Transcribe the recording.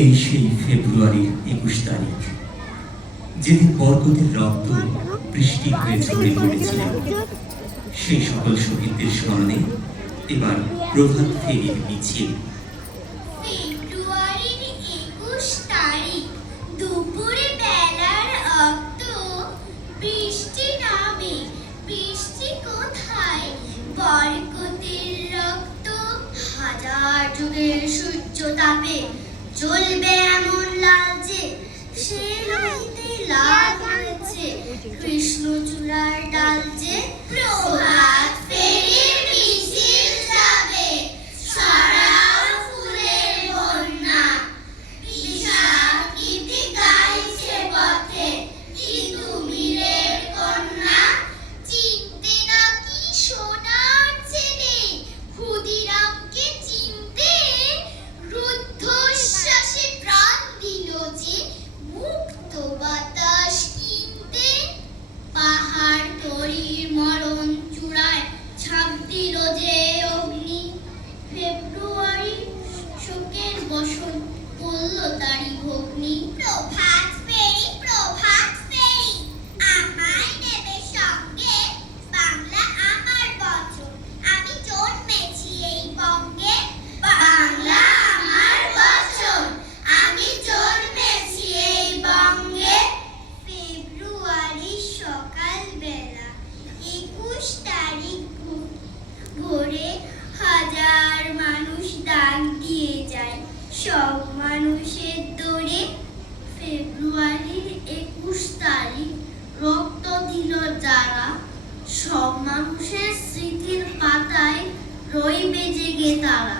এই সেই ফেব্রুয়ারির 21 তারিখ, যেদিন বরকতের রক্ত বৃষ্টি হয়ে ঝরে পড়েছিল। সেই সকল শহীদদের স্মরণে এবার প্রভাত ফেরির মিছিল। ফেব্রুয়ারির 21 তারিখ দুপুরে বেলার অক্ত বৃষ্টি নামে। বৃষ্টি কোথায়? বরকতের রক্ত হাজার যুগের সূর্য তাপে জ্বলবে এমন লালচে। সে হইতে লাল হয়েছে কৃষ্ণচূড়ার ডাল যে। প্রভাত ফেরির মিছিল যাবে, ছড়াও ফুলের বন্যা। বিশাল গীতি গাইছে পথে তিতুমিরের কন্যা। চিনতে নাকি সোনার চেনে ক্ষুদিরামকে চিনতে? রুদ্ধশ্বাসে প্রাণ দিল যে মুক্ত বাতাস কিনতে। পাহাড় তরির মরণ চূড়ায় ছাপ দিল যে অগ্নি। ফেব্রুয়ারি শোকের বসন করল তারি ভগ্নি। প্রভাত ফেরি, প্রভাত ফেরি, আমায় নেবে সঙ্গে। বাংলা আমার বচন, আমি জন্মেছি এই বঙ্গে। বাংলা আমার বচন, আমি জন্মেছি এই বঙ্গে। ফেব্রুয়ারি সকাল বেলা 21 তারিখ ভোরে হাজার মানুষ ডাক দিয়ে যায় সব মানুষের দৌড়ে। ফেব্রুয়ারির 21 তারিখ রক্ত দিল যারা, সব মানুষের স্মৃতির পাতায় রইবে জেগে তারা।